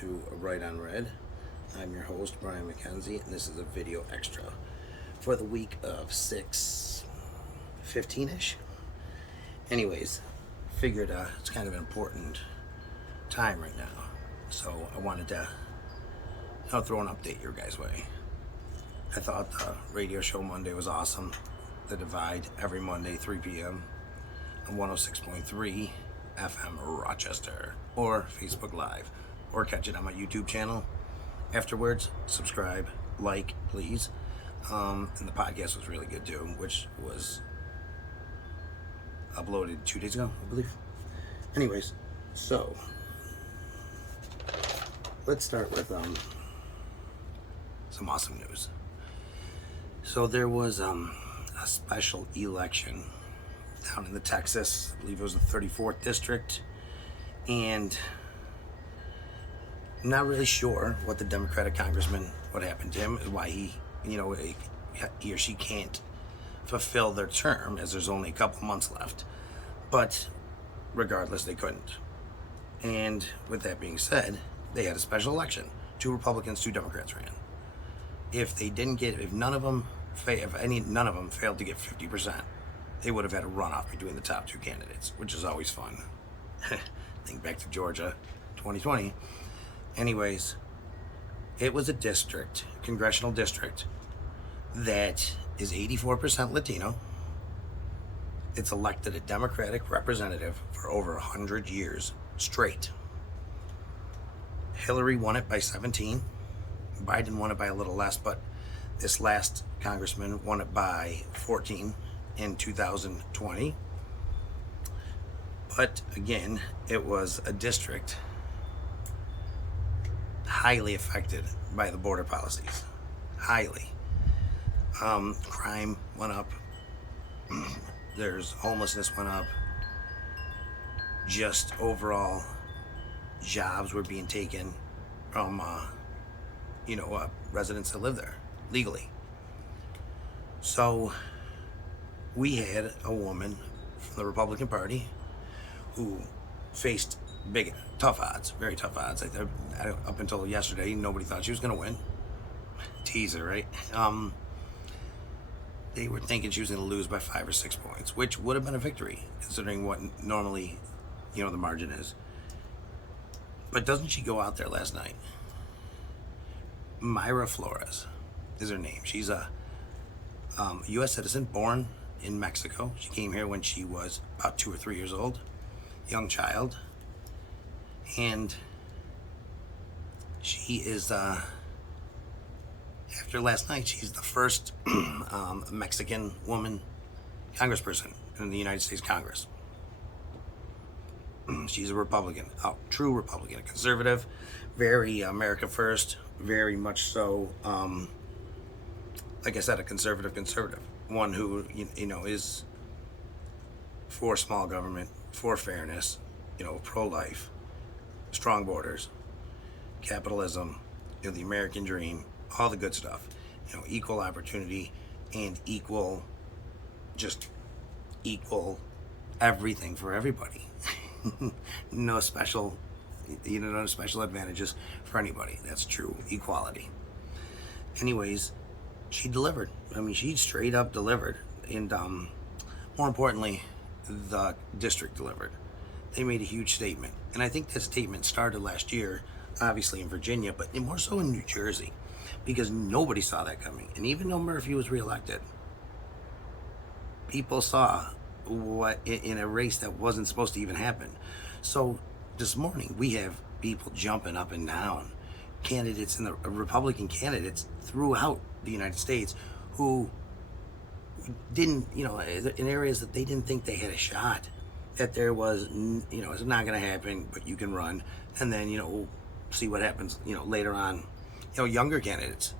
to Right on Red. I'm your host, Brian McKenzie, and this is a video extra for the week of 6/15-ish. Anyways, figured it's kind of an important time right now, so I wanted to throw an update your guys' way. I thought the radio show Monday was awesome. The Divide every Monday, 3 p.m. on 106.3 FM Rochester, or Facebook Live, or catch it on my YouTube channel. Afterwards, subscribe, like, please. And the podcast was really good too, which was uploaded 2 days ago, I believe. Anyways, so let's start with some awesome news. So there was a special election down in the Texas, I believe it was the 34th district, and I'm not really sure what the Democratic congressman, what happened to him, why he or she can't fulfill their term, as there's only a couple months left. But regardless, they couldn't. And with that being said, they had a special election. 2 Republicans, 2 Democrats ran. If none of them failed to get 50%, they would have had a runoff between the top 2 candidates, which is always fun. Think back to Georgia, 2020. Anyways, it was a congressional district, that is 84% Latino. It's elected a Democratic representative for over 100 years straight. Hillary won it by 17. Biden won it by a little less, but this last congressman won it by 14 in 2020. But again, it was a district highly affected by the border policies. Highly. Crime went up. There's homelessness went up. Just overall, jobs were being taken from residents that live there legally. So we had a woman from the Republican Party who faced tough odds, very tough odds. Up until yesterday, nobody thought she was going to win. Teaser, right? They were thinking she was going to lose by 5 or 6 points, which would have been a victory, considering what normally, the margin is. But doesn't she go out there last night? Mayra Flores is her name. She's a U.S. citizen born in Mexico. She came here when she was about 2 or 3 years old, young child. And she is, after last night, she's the first Mexican woman congressperson in the United States Congress. She's a Republican, a true Republican, a conservative, very America first, very much so, like I said, a conservative, one who, is for small government, for fairness, pro-life, strong borders, capitalism, the American dream, all the good stuff, equal opportunity and equal everything for everybody. No special advantages for anybody. That's true equality. Anyways, she delivered. She straight up delivered. And more importantly, the district delivered. They made a huge statement. And I think that statement started last year, obviously in Virginia, but more so in New Jersey, because nobody saw that coming. And even though Murphy was reelected, people saw what in a race that wasn't supposed to even happen. So this morning we have people jumping up and down, candidates and the Republican candidates throughout the United States who didn't, in areas that they didn't think they had a shot, that there was, it's not going to happen, but you can run, and then we'll see what happens later on. Younger candidates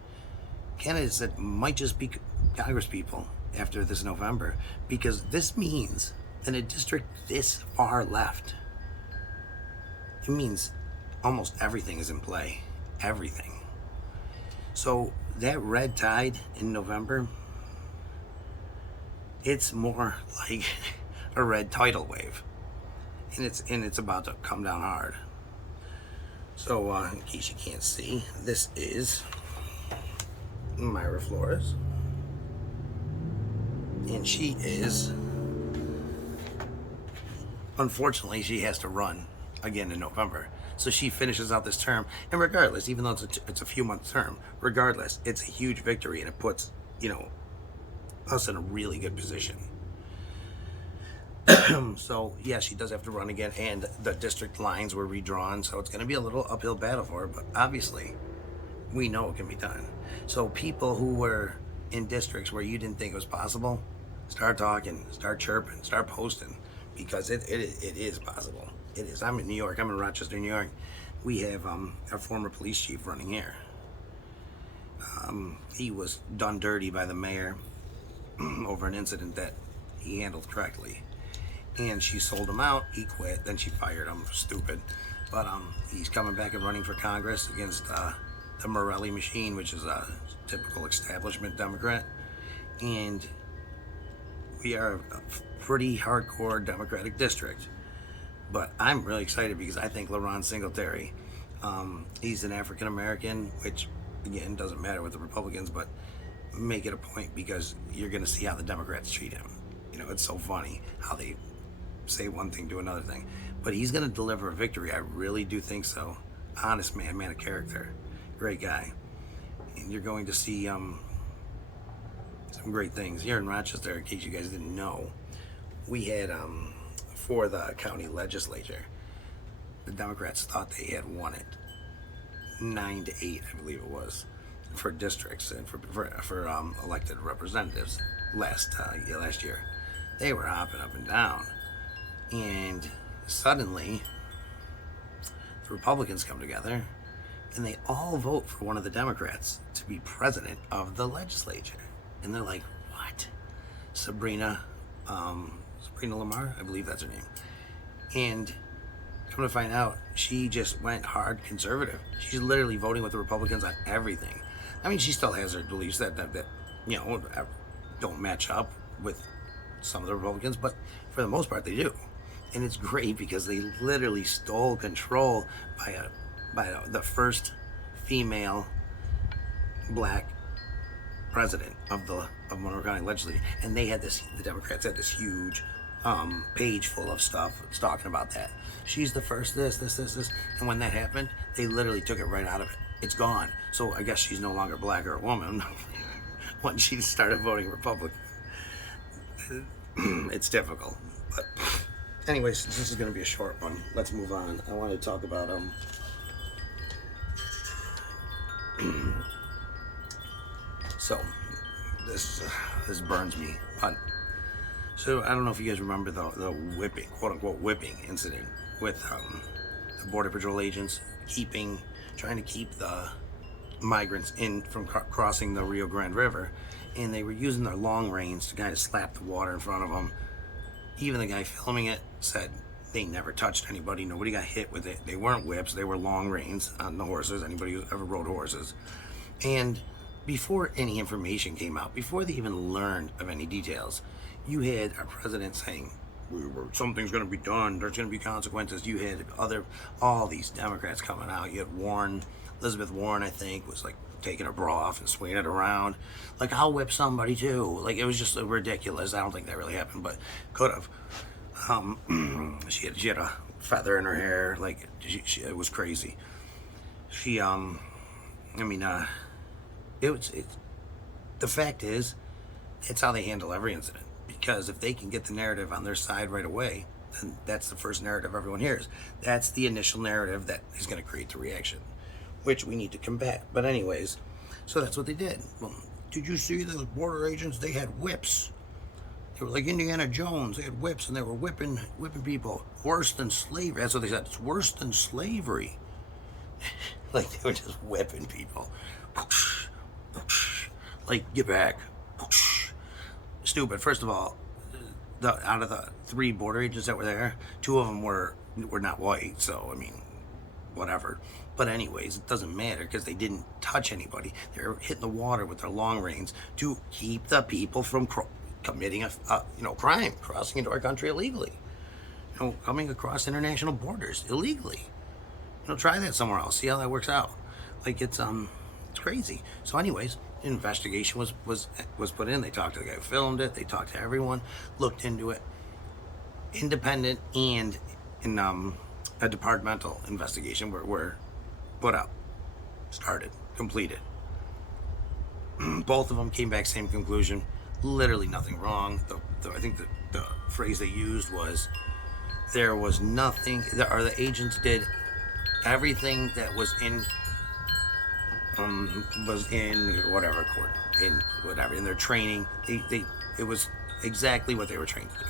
that might just be Congress people after this November, because this means in a district this far left, it means almost everything is in play. Everything. So that red tide in November, it's more like a red tidal wave, and it's about to come down hard. So, in case you can't see, this is Mayra Flores. And she is, unfortunately, she has to run again in November. So she finishes out this term. And regardless, even though it's a few month term, regardless, it's a huge victory and it puts, us in a really good position. So, yeah, she does have to run again. And the district lines were redrawn. So it's going to be a little uphill battle for her. But obviously, we know it can be done. So people who were in districts where you didn't think it was possible, start talking, start chirping, start posting, because it is possible. It is. I'm in New York. I'm in Rochester, New York. We have our former police chief running here. He was done dirty by the mayor over an incident that he handled correctly. And she sold him out. He quit. Then she fired him. Stupid. But he's coming back and running for Congress against the Morelli machine, which is a typical establishment Democrat. And we are a pretty hardcore Democratic district. But I'm really excited because I think LaRon Singletary, he's an African American, which again doesn't matter with the Republicans, but make it a point because you're going to see how the Democrats treat him. It's so funny how they say one thing, do another thing. But he's going to deliver a victory. I really do think so. Honest man of character. Great guy. And you're going to see some great things. Here in Rochester, in case you guys didn't know, we had, for the county legislature, the Democrats thought they had won it 9-8, I believe it was, for districts and for elected representatives last year. They were hopping up and down. And suddenly, the Republicans come together and they all vote for one of the Democrats to be president of the legislature. And they're like, what? Sabrina Lamar, I believe that's her name. And come to find out, she just went hard conservative. She's literally voting with the Republicans on everything. I mean, she still has her beliefs that don't match up with some of the Republicans, but for the most part, they do. And it's great because they literally stole control by the first female black president of Monroe County Legislature, and the Democrats had this huge page full of stuff talking about that. She's the first this, and when that happened, they literally took it right out of it. It's gone. So I guess she's no longer black or a woman when she started voting Republican. It's difficult, but anyways, this is going to be a short one. Let's move on. I want to talk about so this burns me. So I don't know if you guys remember the whipping, quote unquote whipping incident with the Border Patrol agents trying to keep the migrants in from crossing the Rio Grande River, and they were using their long reins to kind of slap the water in front of them. Even the guy filming it said they never touched anybody. Nobody got hit with it. They weren't whips. They were long reins on the horses. Anybody who ever rode horses. And before any information came out, before they even learned of any details, you had our president saying, something's going to be done. There's going to be consequences. You had all these Democrats coming out. You had Elizabeth Warren, I think, was like taking her bra off and swinging it around. Like, I'll whip somebody too. Like, it was just ridiculous. I don't think that really happened, but could have. She had a feather in her hair. Like, it was crazy. The fact is, it's how they handle every incident. Because if they can get the narrative on their side right away, then that's the first narrative everyone hears. That's the initial narrative that is going to create the reaction, which we need to combat. But anyways, so that's what they did. Well, did you see those border agents? They had whips. They were like Indiana Jones. They had whips, and they were whipping people. Worse than slavery. That's what they said. It's worse than slavery. Like, they were just whipping people. Like, get back. Stupid. First of all, out of the 3 border agents that were there, 2 of them were not white. So, I mean, whatever. But anyways, it doesn't matter because they didn't touch anybody. They were hitting the water with their long reins to keep the people from committing a crime, crossing into our country illegally. Coming across international borders illegally. Try that somewhere else. See how that works out. Like it's crazy. So, anyways, an investigation was put in. They talked to the guy who filmed it. They talked to everyone, looked into it, independent and in a departmental investigation were put up, started, completed. Both of them came back same conclusion. Literally nothing wrong. I think the phrase they used was there was nothing. The agents did everything that was in whatever court, in their training. It was exactly what they were trained to do.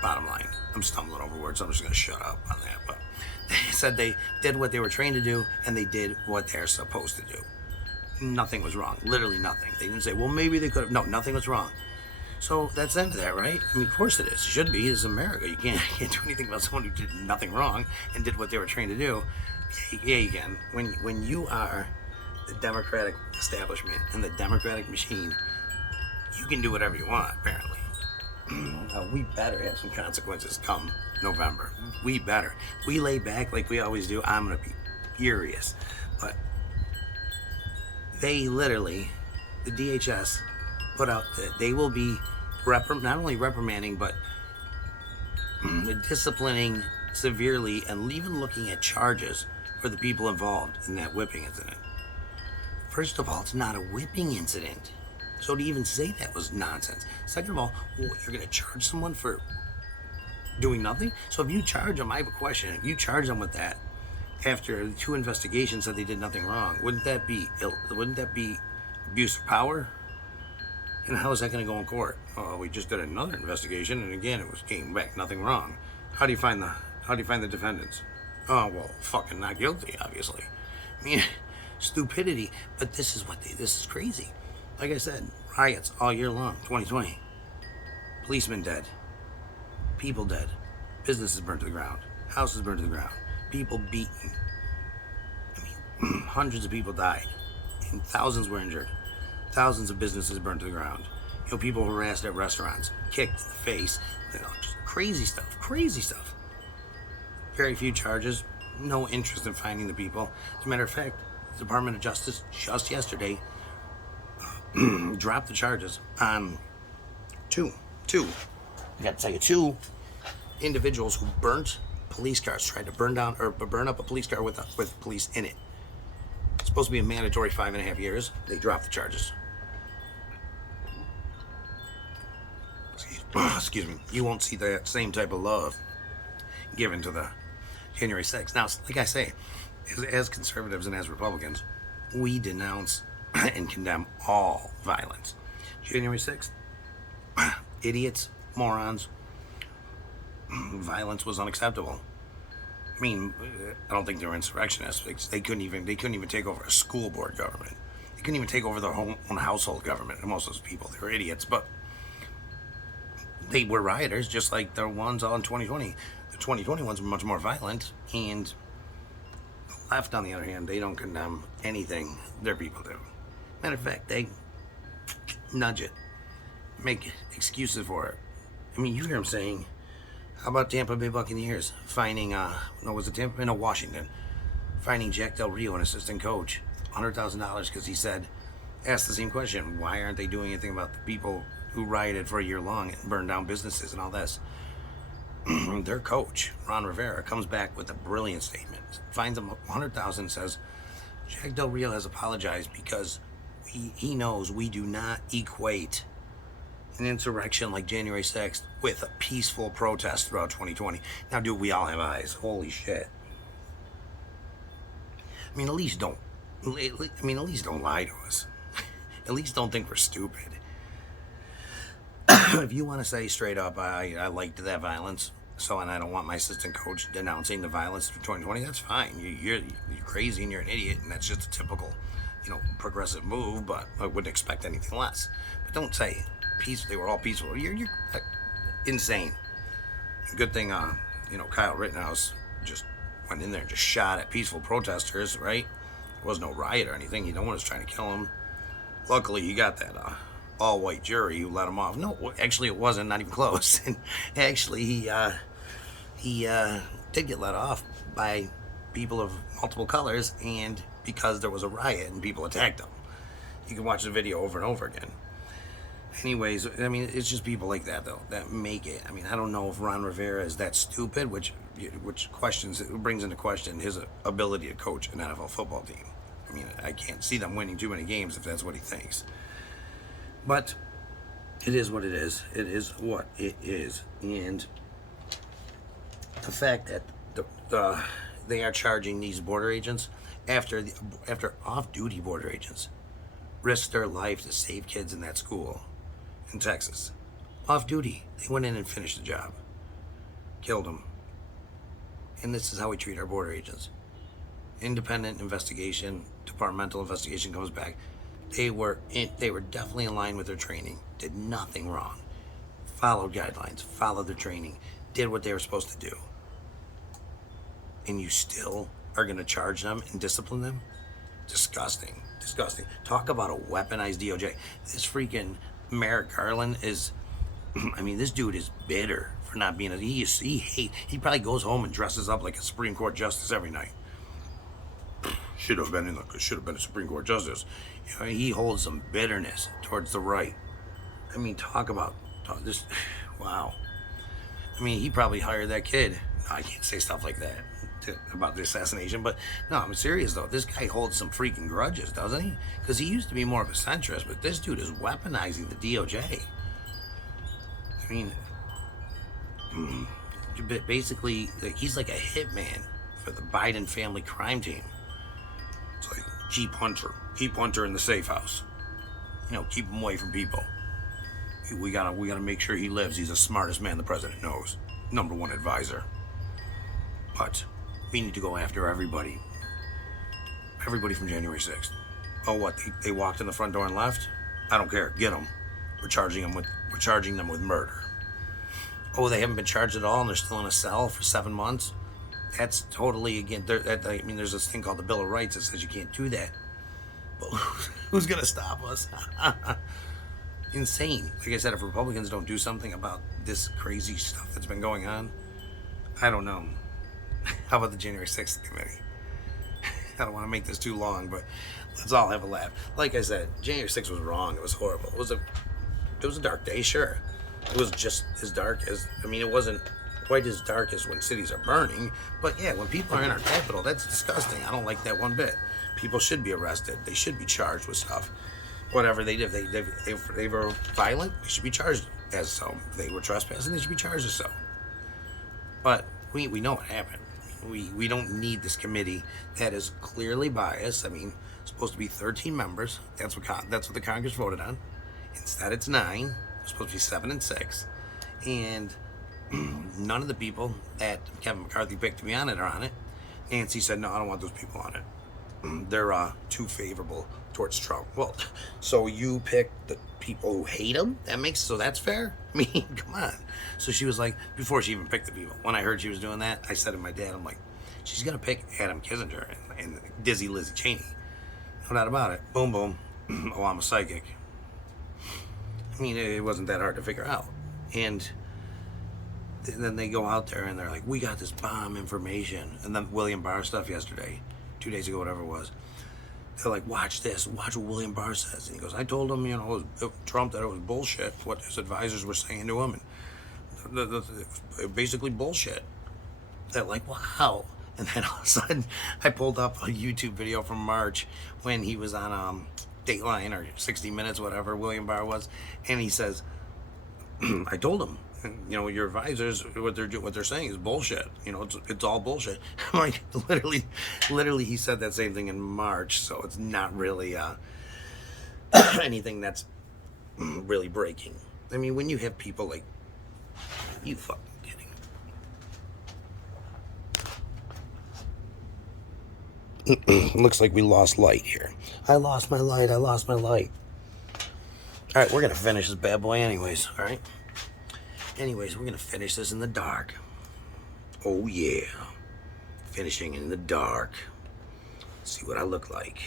Bottom line, I'm stumbling over words, so I'm just gonna shut up on that. But they said they did what they were trained to do, and they did what they're supposed to do. Nothing was wrong. Literally nothing. They didn't say, well, maybe they could have. No, nothing was wrong. So that's the end of that, right? I mean, of course it is. It should be. It's America. You can't do anything about someone who did nothing wrong and did what they were trained to do. Yeah, you can. When you are the Democratic establishment and the Democratic machine, you can do whatever you want, apparently. We better have some consequences come November. We better. We lay back like we always do. I'm going to be furious. But they literally, the DHS, put out that they will be not only reprimanding, but disciplining severely and even looking at charges for the people involved in that whipping incident. First of all, it's not a whipping incident. So to even say that was nonsense. Second of all, you're going to charge someone for doing nothing? So if you charge them, I have a question. If you charge them with that after 2 investigations that they did nothing wrong, wouldn't that be abuse of power? And how is that going to go in court? Oh, we just did another investigation, and again, came back nothing wrong. How do you find the defendants? Oh, well, fucking not guilty, obviously. I mean, stupidity. But this is crazy. Like I said, riots all year long, 2020. Policemen dead. People dead. Businesses burned to the ground. Houses burned to the ground. People beaten. I mean, hundreds of people died. And thousands were injured. Thousands of businesses burned to the ground. People harassed at restaurants, kicked in the face. Just crazy stuff. Very few charges. No interest in finding the people. As a matter of fact, the Department of Justice just yesterday dropped the charges on two. I got to tell you, 2 individuals who burnt police cars, tried to burn up a police car with police in it. It's supposed to be a mandatory 5.5 years. They dropped the charges. Excuse me. You won't see that same type of love given to the January 6th. Now, like I say, as conservatives and as Republicans, we denounce and condemn all violence. January 6th, idiots, morons, violence was unacceptable. I mean, I don't think they were insurrectionists. They couldn't even take over a school board government. They couldn't even take over their own household government. And most of those people, they were idiots, but they were rioters, just like the ones on 2020. The 2020 ones were much more violent, and the left, on the other hand, they don't condemn anything their people do. Matter of fact, they nudge it, make excuses for it. I mean, you hear them saying, how about Tampa Bay Buccaneers finding, Washington, finding Jack Del Rio, an assistant coach, $100,000 because asked the same question, why aren't they doing anything about the people who rioted for a year long and burned down businesses and all this? Their coach, Ron Rivera, comes back with a brilliant statement, finds them $100,000, says, Jack Del Rio has apologized because he knows we do not equate an insurrection like January 6th with a peaceful protest throughout 2020. Now, dude, we all have eyes. Holy shit. I mean, at least don't lie to us. At least don't think we're stupid. If you want to say straight up, I liked that violence, and I don't want my assistant coach denouncing the violence through 2020, that's fine. You're crazy and you're an idiot, and that's just a typical, progressive move, but I wouldn't expect anything less. But don't say peaceful. They were all peaceful. You're insane. Good thing, Kyle Rittenhouse just went in there and just shot at peaceful protesters, right? There was no riot or anything. No one was trying to kill him. Luckily, he got that all-white jury who let him off. No, actually, it wasn't. Not even close. And actually, he did get let off by people of multiple colors, and because there was a riot and people attacked them. You can watch the video over and over again. Anyways, I mean, it's just people like that, though, that make it. I mean, I don't know if Ron Rivera is that stupid, which brings into question his ability to coach an NFL football team. I mean, I can't see them winning too many games if that's what he thinks. But it is what it is. It is what it is. And the fact that they are charging these border agents after off-duty border agents risked their life to save kids in that school in Texas. Off-duty. They went in and finished the job. Killed them. And this is how we treat our border agents. Independent investigation, departmental investigation comes back. They were definitely in line with their training. Did nothing wrong. Followed guidelines. Followed their training. Did what they were supposed to do. And you still are going to charge them and discipline them? Disgusting. Disgusting. Talk about a weaponized DOJ. This freaking Merrick Garland is, I mean, this dude is bitter for not being he probably goes home and dresses up like a Supreme Court justice every night. Should have been a Supreme Court justice. You know, he holds some bitterness towards the right. I mean, talk about this. Wow. I mean, he probably hired that kid. No, I can't say stuff like that about the assassination, but no, I'm serious though. This guy holds some freaking grudges, doesn't he? Because he used to be more of a centrist, but this dude is weaponizing the DOJ. I mean, basically, he's like a hitman for the Biden family crime team. It's like, keep Hunter in the safe house. You know, keep him away from people. We gotta make sure he lives. He's the smartest man the president knows. #1 advisor. But we need to go after everybody. Everybody from January 6th. Oh, what? They walked in the front door and left? I don't care. Get them. We're charging them with murder. Oh, they haven't been charged at all and they're still in a cell for 7 months? That's totally I mean, there's this thing called the Bill of Rights that says you can't do that. But who's going to stop us? Insane. Like I said, if Republicans don't do something about this crazy stuff that's been going on, I don't know. How about the January 6th committee? I don't want to make this too long, but let's all have a laugh. Like I said, January 6th was wrong. It was horrible. It was a dark day, sure. It was just as dark as, I mean, it wasn't quite as dark as when cities are burning, but yeah, when people are in our capital, that's disgusting. I don't like that one bit. People should be arrested. They should be charged with stuff. Whatever they did, if they were violent, they should be charged as so. If they were trespassing, they should be charged as so. But we know what happened. We don't need this committee that is clearly biased. I mean, it's supposed to be 13 members. That's what the Congress voted on. Instead, it's 9. It's supposed to be 7 and 6. And none of the people that Kevin McCarthy picked to be on it are on it. Nancy said, no, I don't want those people on it. They're too favorable towards Trump. Well, so you pick the people who hate him? That's fair? I mean, come on. So she was like, before she even picked the people, when I heard she was doing that, I said to my dad, I'm like, she's going to pick Adam Kinzinger and Dizzy Lizzie Cheney. No doubt about it. Boom, boom. Oh, I'm a psychic. I mean, it wasn't that hard to figure out. And then they go out there and they're like, we got this bomb information. And then William Barr stuff yesterday, 2 days ago, whatever it was. They're like, watch this. Watch what William Barr says. And he goes, I told him, Trump, that it was bullshit, what his advisors were saying to him. And it was basically bullshit. They're like, wow. And then all of a sudden, I pulled up a YouTube video from March when he was on Dateline or 60 Minutes, whatever William Barr was. And he says, I told him, your advisors, what they're saying is bullshit. It's all bullshit. I'm like, literally, he said that same thing in March, so it's not really anything that's really breaking. I mean, when you have people like, you fucking kidding? Looks like we lost light here. I lost my light. All right, we're gonna finish this bad boy anyways. All right. Anyways, we're going to finish this in the dark. Oh, yeah. Finishing in the dark. See what I look like.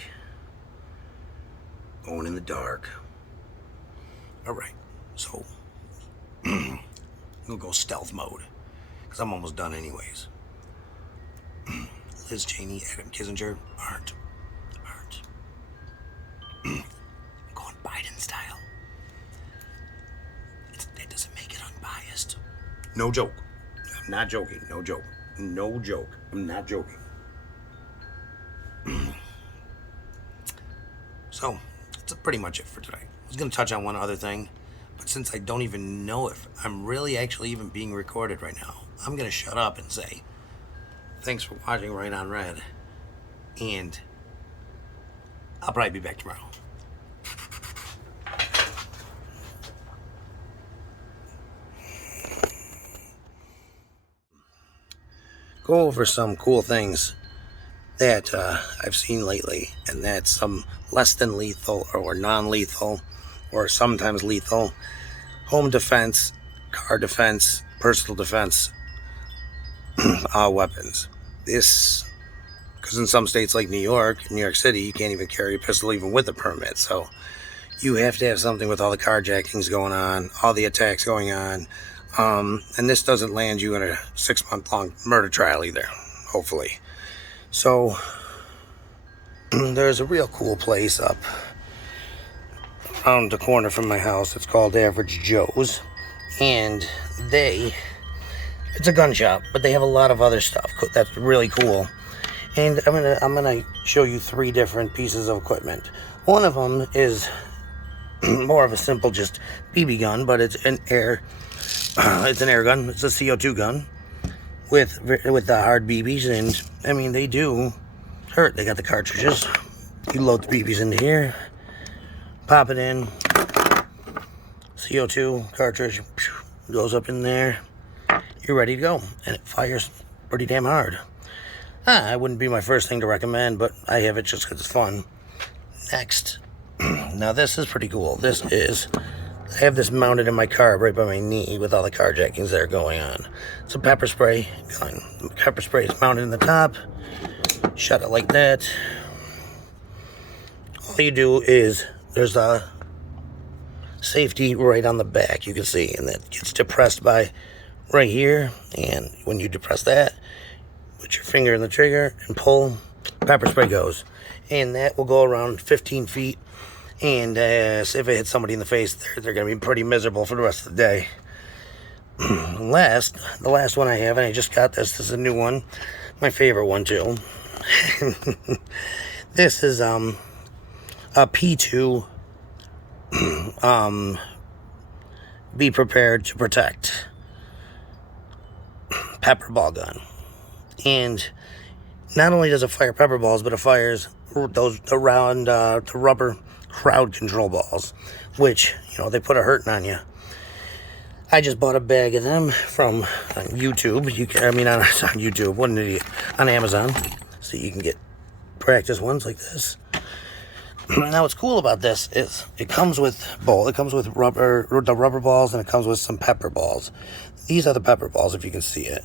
Going in the dark. All right. So, we'll go stealth mode. Because I'm almost done anyways. Liz Cheney, Adam Kissinger aren't. I'm going Biden style. It doesn't make it unbiased. No joke. I'm not joking. No joke. No joke. I'm not joking. So, that's pretty much it for today. I was going to touch on one other thing, but since I don't even know if I'm really actually even being recorded right now, I'm going to shut up and say, thanks for watching Right on Red, and I'll probably be back tomorrow. Go over some cool things that I've seen lately, and that's some less than lethal or non-lethal or sometimes lethal home defense, car defense, personal defense weapons. This, because in some states like New York City, you can't even carry a pistol even with a permit, so you have to have something with all the carjackings going on, all the attacks going on, and this doesn't land you in a 6-month-long murder trial either, hopefully. So there's a real cool place up around the corner from my house. It's called Average Joe's, and it's a gun shop, but they have a lot of other stuff that's really cool. And I'm gonna show you 3 different pieces of equipment. One of them is more of a simple just BB gun, but it's an air gun. It's a CO2 gun with the hard BBs, and I mean, they do hurt. They got the cartridges. You load the BBs into here, pop it in, CO2 cartridge goes up in there, you're ready to go, and it fires pretty damn hard. It wouldn't be my first thing to recommend, but I have it just because it's fun. Next, now this is pretty cool. I have this mounted in my car right by my knee with all the carjackings that are going on. It's a pepper spray gun. The pepper spray is mounted in the top. Shut it like that. All you do is, there's a safety right on the back, you can see, and that gets depressed by right here. And when you depress that, put your finger in the trigger and pull, pepper spray goes. And that will go around 15 feet. And if it hits somebody in the face, they're going to be pretty miserable for the rest of the day. The last one I have, and I just got this. This is a new one. My favorite one, too. This is a P2 Be Prepared to Protect pepper ball gun. And not only does it fire pepper balls, but it fires the rubber crowd control balls, which, they put a hurting on you. I just bought a bag of them from YouTube. Not on YouTube, what an idiot. On Amazon, so you can get practice ones like this. Now, what's cool about this is it comes with both. It comes with the rubber balls, and it comes with some pepper balls. These are the pepper balls, if you can see it.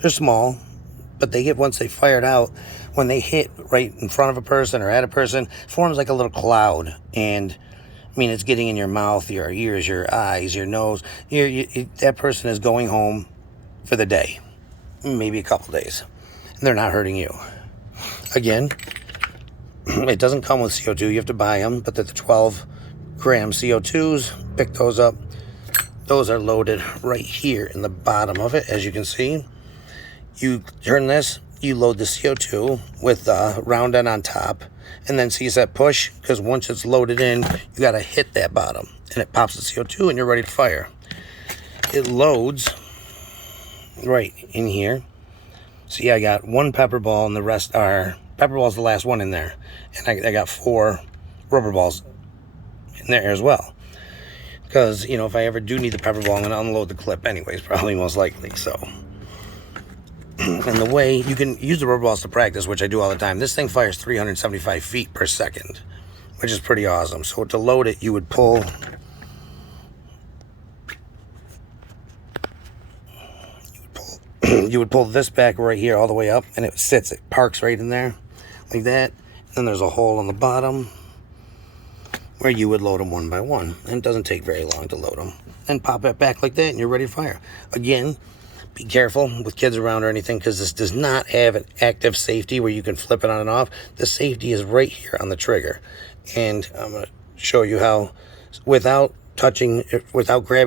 They're small, but once they fire it out, when they hit right in front of a person or at a person, it forms like a little cloud. And it's getting in your mouth, your ears, your eyes, your nose. That person is going home for the day, maybe a couple days, and they're not hurting you. Again, it doesn't come with CO2. You have to buy them, but they're the 12-gram CO2s. Pick those up. Those are loaded right here in the bottom of it, as you can see. You turn this, you load the CO2 with the round end on top, and then see that push, because once it's loaded in, you got to hit that bottom, and it pops the CO2, and you're ready to fire. It loads right in here. See, I got 1 pepper ball, and the rest are, pepper ball's the last one in there, and I got 4 rubber balls in there as well. Because, if I ever do need the pepper ball, I'm going to unload the clip anyways, probably most likely, so. And the way you can use the rubber balls to practice, which I do all the time, this thing fires 375 feet per second, which is pretty awesome. So to load it, you would pull, this back right here all the way up, and it parks right in there like that. Then there's a hole on the bottom where you would load them one by one, and it doesn't take very long to load them. And pop it back like that, and you're ready to fire. Again, Be careful with kids around or anything, because this does not have an active safety where you can flip it on and off. The safety is right here on the trigger. And I'm going to show you how, without grabbing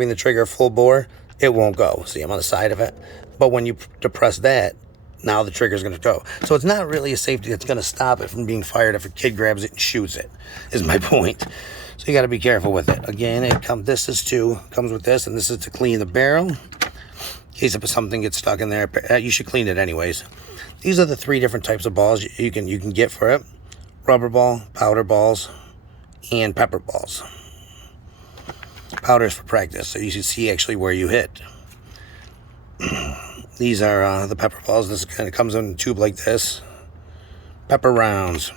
the trigger full bore, it won't go. See, I'm on the side of it. But when you depress that, now the trigger is going to go. So it's not really a safety that's going to stop it from being fired if a kid grabs it and shoots it, is my point. So you got to be careful with it. Again, comes with this, and this is to clean the barrel. In case if something gets stuck in there, you should clean it anyways. These are the 3 different types of balls you can get for it: rubber ball, powder balls, and pepper balls. Powder is for practice, so you can see actually where you hit. These are the pepper balls. This kind of comes in a tube like this. Pepper rounds.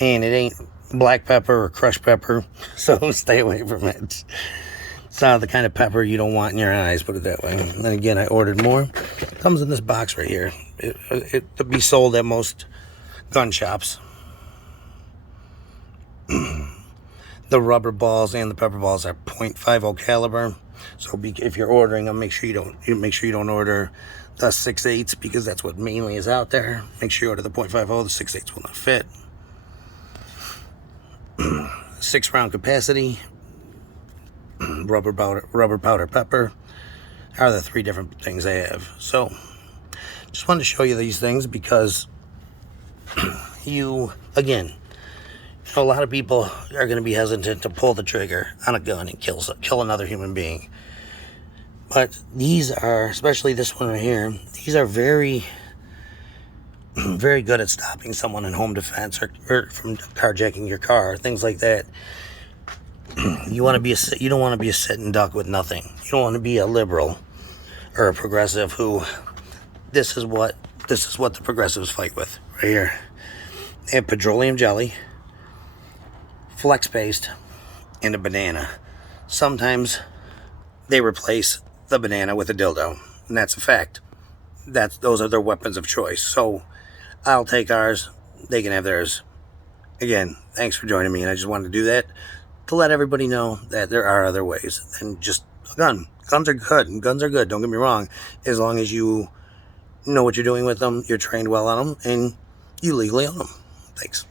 And it ain't black pepper or crushed pepper, so stay away from it. It's not the kind of pepper you don't want in your eyes, put it that way. And then again, I ordered more. It comes in this box right here. It'll be sold at most gun shops. The rubber balls and the pepper balls are .50 caliber. So if you're ordering them, make sure you don't order the 6.8s, because that's what mainly is out there. Make sure you order the .50. The 6.8s will not fit. 6-round capacity. Rubber powder pepper are the 3 different things I have. So just wanted to show you these things because a lot of people are going to be hesitant to pull the trigger on a gun and kill another human being. But these are, especially this one right here, these are very, very good at stopping someone in home defense or from carjacking your car, things like that. You don't want to be a sitting duck with nothing. You don't want to be a liberal or a progressive who, this is what the progressives fight with right here. They have petroleum jelly, flex paste, and a banana. Sometimes they replace the banana with a dildo, and that's a fact. Those are their weapons of choice. So I'll take ours, they can have theirs. Again, thanks for joining me, and I just wanted to do that to let everybody know that there are other ways than just a gun. Guns are good. Guns are good, don't get me wrong, as long as you know what you're doing with them, you're trained well on them, and you legally own them. Thanks.